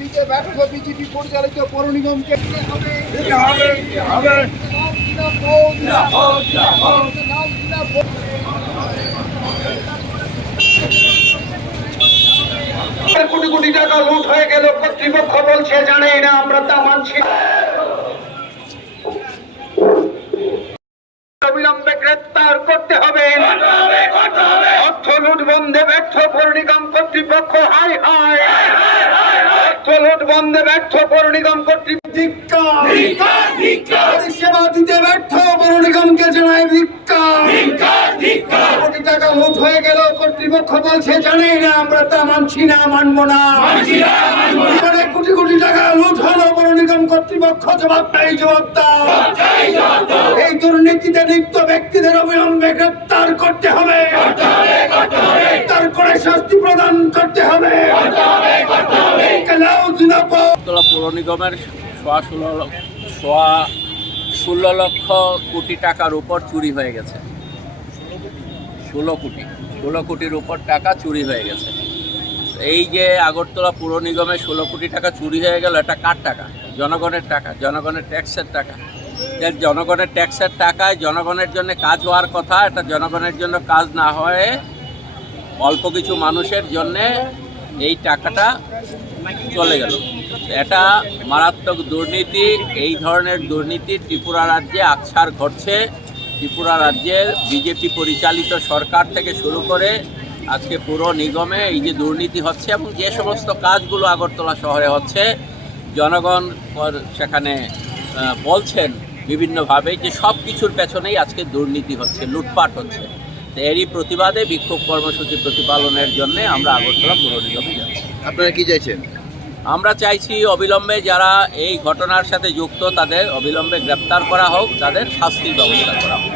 দিতে ব্যর্থ বিজেপি পরিচালিত পৌর নিগমকে হবে। দিতে হবে, দিতে হবে। নাম জিন্দাবাদ, জিন্দাবাদ, জিন্দাবাদ। নাম জিন্দাবাদ। কোটি টাকা লুট হয়ে গেল কর্তৃপক্ষ বলছে জানে না আমরা তা মানছি। অবিলম্বে গ্রেপ্তার করতে হবে। অর্থ লুট বন্ধে ব্যর্থ পৌর নিগম কর্তৃপক্ষ হাই হাই অর্থ লুট বন্ধে ব্যর্থ পৌর নিগম কর্তৃপক্ষ পরিষেবা দিতে ব্যর্থ পৌর নিগমকে জানাই ধিক্কার। কোটি টাকা লুট হয়ে গেল কর্তৃপক্ষ বলছে জানে না আমরা তা মানছি না মানবো না। অনেক কোটি কোটি টাকা লুট হলো পৌর নিগম কর্তৃপক্ষ জবাব নাই জবাব দাও। এই দুর্নীতিতে লিপ্ত ব্যক্তিদের অবিলম্বে গ্রেপ্তার করতে হবে। গ্রেপ্তার করে শাস্তি প্রদান করতে হবে। পৌর নিগমের সোয়া ষোলো সোয়া ষোলো লক্ষ কোটি টাকার উপর চুরি হয়ে গেছে। ষোলো কোটি, ষোলো কোটির উপর টাকা চুরি হয়ে গেছে। এই যে আগরতলা পৌর নিগমে ষোলো কোটি টাকা চুরি হয়ে গেল, এটা কার টাকা? জনগণের টাকা, জনগণের ট্যাক্সের টাকা। জনগণের ট্যাক্সের টাকায় জনগণের জন্য কাজ হওয়ার কথা, এটা জনগণের জন্য কাজ না হয়ে অল্প কিছু মানুষের জন্যে এই টাকাটা চলে গেল। এটা মারাত্মক দুর্নীতি, এই ধরনের দুর্নীতি ত্রিপুরা রাজ্যে আকছার ঘটছে। ত্রিপুরা রাজ্যের বিজেপি পরিচালিত সরকার থেকে শুরু করে আজকে পুরো নিগমে এই যে দুর্নীতি হচ্ছে এবং যে সমস্ত কাজগুলো আগরতলা শহরে হচ্ছে জনগণ সেখানে বলছেন বিভিন্নভাবে যে সব কিছুর পেছনেই আজকে দুর্নীতি হচ্ছে লুটপাট হচ্ছে। তো এরই প্রতিবাদে বিক্ষোভ কর্মসূচি প্রতিপালনের জন্য আমরা আগরতলা পৌর নিগমে যাচ্ছি। আপনারা কি চাইছেন? আমরা চাইছি অবিলম্বে যারা এই ঘটনার সাথে যুক্ত তাদের অবিলম্বে গ্রেপ্তার করা হোক তাদের শাস্তির ব্যবস্থা করা হোক।